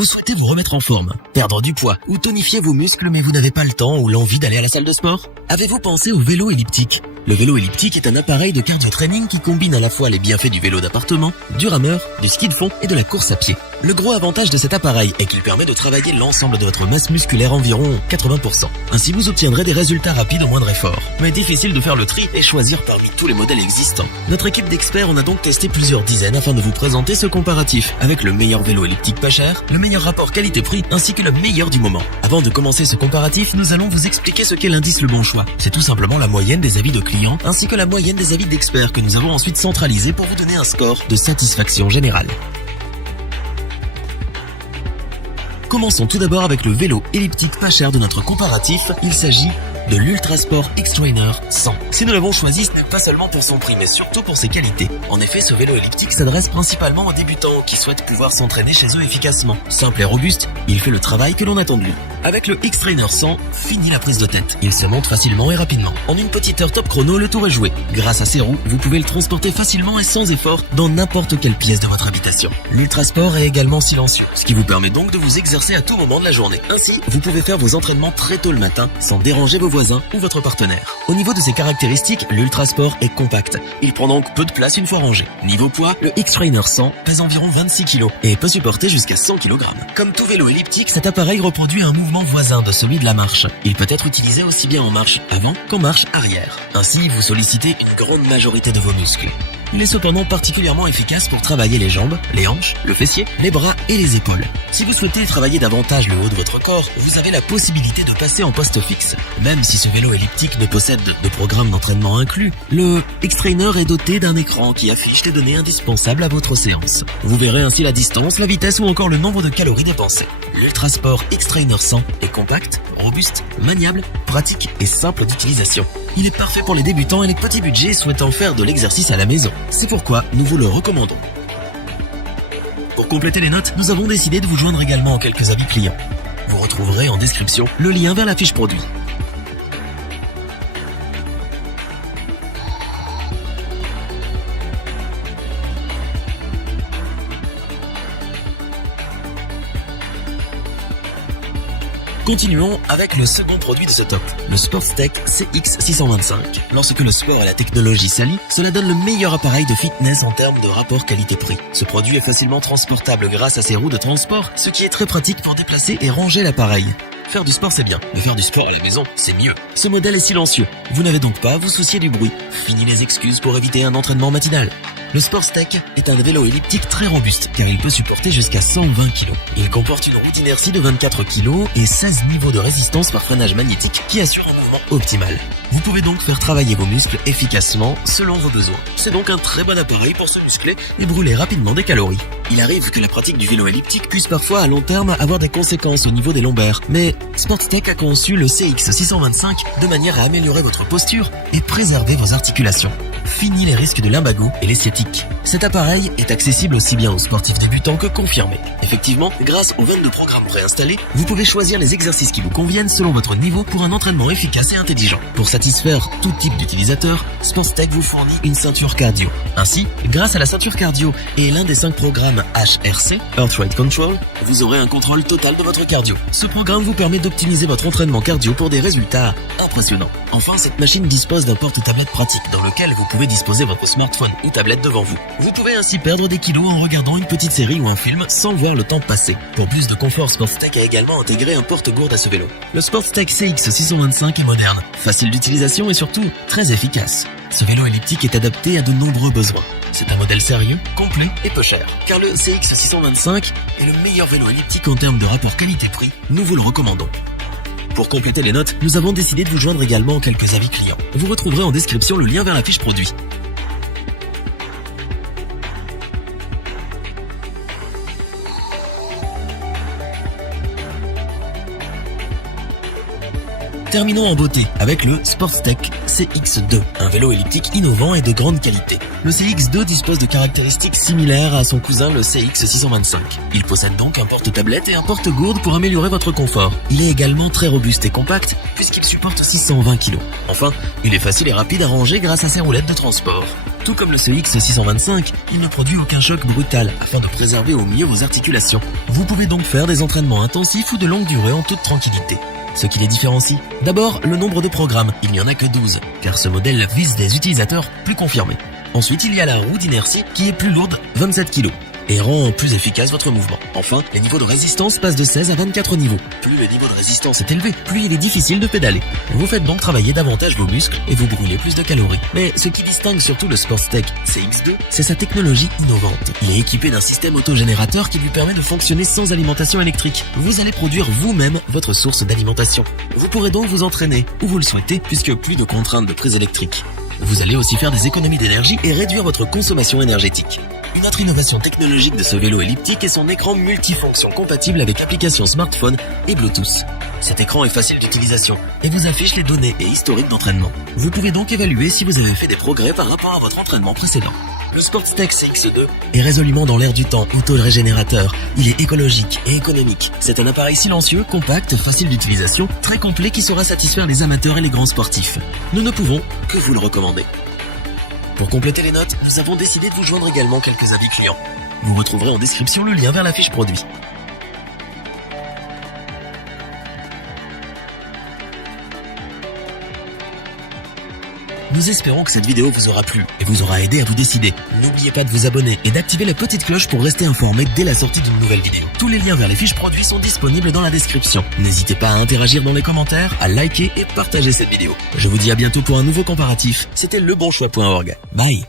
Vous souhaitez vous remettre en forme, perdre du poids ou tonifier vos muscles mais vous n'avez pas le temps ou l'envie d'aller à la salle de sport? Avez-vous pensé au vélo elliptique? Le vélo elliptique est un appareil de cardio-training qui combine à la fois les bienfaits du vélo d'appartement, du rameur, du ski de fond et de la course à pied. Le gros avantage de cet appareil est qu'il permet de travailler l'ensemble de votre masse musculaire, environ 80%. Ainsi vous obtiendrez des résultats rapides au moindre effort. Mais difficile de faire le tri et choisir parmi tous les modèles existants. Notre équipe d'experts en a donc testé plusieurs dizaines afin de vous présenter ce comparatif avec le meilleur vélo elliptique pas cher, le meilleur rapport qualité-prix ainsi que le meilleur du moment. Avant de commencer ce comparatif, nous allons vous expliquer ce qu'est l'indice Le Bon Choix. C'est tout simplement la moyenne des avis de clients ainsi que la moyenne des avis d'experts que nous avons ensuite centralisé pour vous donner un score de satisfaction générale. Commençons tout d'abord avec le vélo elliptique pas cher de notre comparatif. Il s'agit de l'Ultrasport X-Trainer 100. Si nous l'avons choisi, ce n'est pas seulement pour son prix, mais surtout pour ses qualités. En effet, ce vélo elliptique s'adresse principalement aux débutants qui souhaitent pouvoir s'entraîner chez eux efficacement. Simple et robuste, il fait le travail que l'on attend de lui. Avec le X-Trainer 100, fini la prise de tête. Il se monte facilement et rapidement. En une petite heure top chrono, le tour est joué. Grâce à ses roues, vous pouvez le transporter facilement et sans effort dans n'importe quelle pièce de votre habitation. L'Ultrasport est également silencieux, ce qui vous permet donc de vous exercer à tout moment de la journée. Ainsi, vous pouvez faire vos entraînements très tôt le matin sans déranger vos voisins ou votre partenaire. Au niveau de ses caractéristiques, l'Ultrasport est compact. Il prend donc peu de place une fois rangé. Niveau poids, le X-Trainer 100 pèse environ 26 kg et peut supporter jusqu'à 100 kg. Comme tout vélo elliptique, cet appareil reproduit un mouvement voisin de celui de la marche. Il peut être utilisé aussi bien en marche avant qu'en marche arrière. Ainsi, vous sollicitez une grande majorité de vos muscles. Il est cependant particulièrement efficace pour travailler les jambes, les hanches, le fessier, les bras et les épaules. Si vous souhaitez travailler davantage le haut de votre corps, vous avez la possibilité de passer en poste fixe. Même si ce vélo elliptique ne possède de programme d'entraînement inclus, le X-Trainer est doté d'un écran qui affiche les données indispensables à votre séance. Vous verrez ainsi la distance, la vitesse ou encore le nombre de calories dépensées. L'Ultrasport X-Trainer 100 est compact, robuste, maniable, pratique et simple d'utilisation. Il est parfait pour les débutants et les petits budgets souhaitant faire de l'exercice à la maison. C'est pourquoi nous vous le recommandons. Pour compléter les notes, nous avons décidé de vous joindre également en quelques avis clients. Vous retrouverez en description le lien vers la fiche produit. Continuons avec le second produit de ce top, le Sportstech CX625. Lorsque le sport et la technologie s'allient, cela donne le meilleur appareil de fitness en termes de rapport qualité-prix. Ce produit est facilement transportable grâce à ses roues de transport, ce qui est très pratique pour déplacer et ranger l'appareil. Faire du sport c'est bien, mais faire du sport à la maison c'est mieux. Ce modèle est silencieux, vous n'avez donc pas à vous soucier du bruit. Fini les excuses pour éviter un entraînement matinal. Le Sportstech est un vélo elliptique très robuste car il peut supporter jusqu'à 120 kg. Il comporte une roue d'inertie de 24 kg et 16 niveaux de résistance par freinage magnétique qui assure un mouvement optimal. Vous pouvez donc faire travailler vos muscles efficacement selon vos besoins. C'est donc un très bon appareil pour se muscler et brûler rapidement des calories. Il arrive que la pratique du vélo elliptique puisse parfois à long terme avoir des conséquences au niveau des lombaires, mais Sportstech a conçu le CX625 de manière à améliorer votre posture et préserver vos articulations. Fini les risques de lumbago et les sciatiques. Cet appareil est accessible aussi bien aux sportifs débutants que confirmés. Effectivement, grâce aux 22 programmes préinstallés, vous pouvez choisir les exercices qui vous conviennent selon votre niveau pour un entraînement efficace et intelligent. Pour satisfaire tout type d'utilisateur, Sportstech vous fournit une ceinture cardio. Ainsi, grâce à la ceinture cardio et l'un des 5 programmes HRC, Heart Rate Control, vous aurez un contrôle total de votre cardio. Ce programme vous permet d'optimiser votre entraînement cardio pour des résultats impressionnants. Enfin, cette machine dispose d'un porte-tablette pratique dans lequel vous pouvez disposer votre smartphone ou tablette devant vous. Vous pouvez ainsi perdre des kilos en regardant une petite série ou un film sans voir le temps passer. Pour plus de confort, Sportstech a également intégré un porte-gourde à ce vélo. Le Sportstech CX625 est moderne, facile d'utilisation et surtout très efficace. Ce vélo elliptique est adapté à de nombreux besoins. C'est un modèle sérieux, complet et peu cher. Car le CX625 est le meilleur vélo elliptique en termes de rapport qualité-prix, nous vous le recommandons. Pour compléter les notes, nous avons décidé de vous joindre également en quelques avis clients. Vous retrouverez en description le lien vers la fiche produit. Terminons en beauté avec le Sportstech CX2, un vélo elliptique innovant et de grande qualité. Le CX2 dispose de caractéristiques similaires à son cousin le CX625. Il possède donc un porte-tablette et un porte-gourde pour améliorer votre confort. Il est également très robuste et compact puisqu'il supporte 620 kg. Enfin, il est facile et rapide à ranger grâce à ses roulettes de transport. Tout comme le CX625, il ne produit aucun choc brutal afin de préserver au mieux vos articulations. Vous pouvez donc faire des entraînements intensifs ou de longue durée en toute tranquillité. Ce qui les différencie, d'abord le nombre de programmes, il n'y en a que 12, car ce modèle vise des utilisateurs plus confirmés. Ensuite, il y a la roue d'inertie qui est plus lourde, 27 kg, et rend plus efficace votre mouvement. Enfin, les niveaux de résistance passent de 16 à 24 niveaux. Plus le niveau de résistance est élevé, plus il est difficile de pédaler. Vous faites donc travailler davantage vos muscles et vous brûlez plus de calories. Mais ce qui distingue surtout le Sportstech CX2, c'est sa technologie innovante. Il est équipé d'un système autogénérateur qui lui permet de fonctionner sans alimentation électrique. Vous allez produire vous-même votre source d'alimentation. Vous pourrez donc vous entraîner où vous le souhaitez puisque plus de contraintes de prise électrique. Vous allez aussi faire des économies d'énergie et réduire votre consommation énergétique. Une autre innovation technologique de ce vélo elliptique est son écran multifonction compatible avec application smartphone et Bluetooth. Cet écran est facile d'utilisation et vous affiche les données et historiques d'entraînement. Vous pouvez donc évaluer si vous avez fait des progrès par rapport à votre entraînement précédent. Le Sportstech CX2 est résolument dans l'air du temps, auto-régénérateur. Il est écologique et économique. C'est un appareil silencieux, compact, facile d'utilisation, très complet qui saura satisfaire les amateurs et les grands sportifs. Nous ne pouvons que vous le recommander. Pour compléter les notes, nous avons décidé de vous joindre également quelques avis clients. Vous retrouverez en description le lien vers la fiche produit. Nous espérons que cette vidéo vous aura plu et vous aura aidé à vous décider. N'oubliez pas de vous abonner et d'activer la petite cloche pour rester informé dès la sortie d'une nouvelle vidéo. Tous les liens vers les fiches produits sont disponibles dans la description. N'hésitez pas à interagir dans les commentaires, à liker et partager cette vidéo. Je vous dis à bientôt pour un nouveau comparatif. C'était lebonchoix.org. Bye.